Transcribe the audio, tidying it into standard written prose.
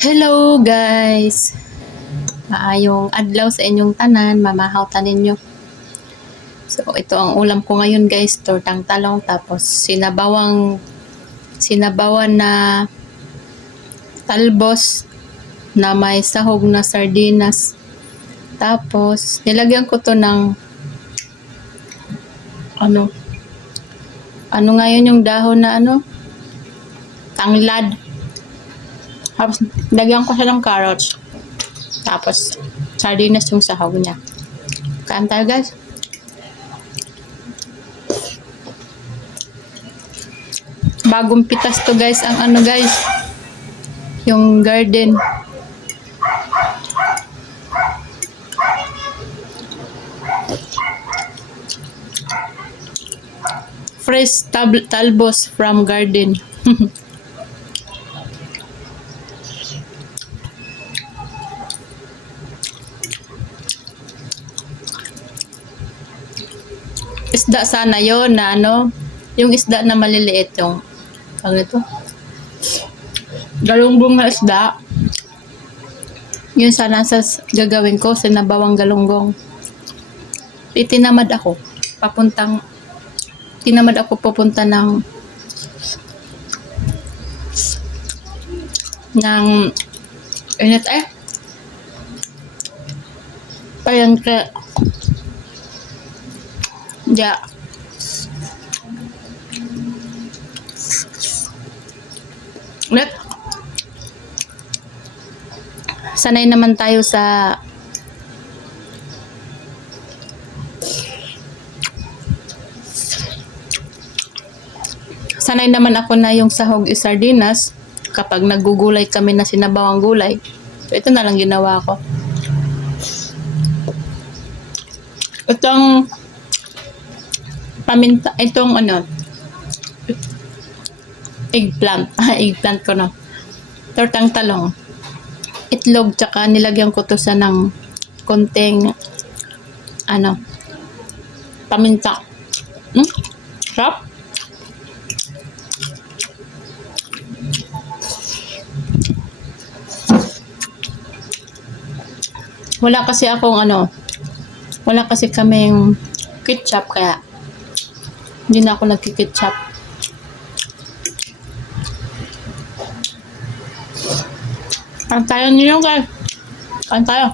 Hello guys! Maayong adlaw sa inyong tanan, mamahaw tanin nyo. So ito ang ulam ko ngayon guys, tortang talong tapos sinabawan na talbos na may sahog na sardinas. Tapos nilagyan ko to ng ano ngayon yung dahon na tanglad. Tapos, lagyan ko siya ng carrots. Tapos, sardinas yung sahog niya. Kain tayo, guys. Bagong pitas to, guys. Ang guys. Yung garden. Fresh talbos from garden. Isda sana yon na yung isda na maliliit yung galunggong na isda. Yun sana sa gagawin ko, sinabawang galunggong. Tinamad ako pupunta ng init parang yeah. Net. Sanay naman tayo sa sanay naman ako na yung sahog is sardinas kapag nagugulay kami na sinabawang gulay. So, ito na lang ginawa ko. Itong paminta, eggplant. Eggplant ko na. Tortang talong. Itlog, tsaka nilagyan ko to sa ng konting paminta. Sarap. Wala kasi kaming ketchup kaya hindi na ako nagki-ketchup. Kain tayo niyo guys. Kain tayo.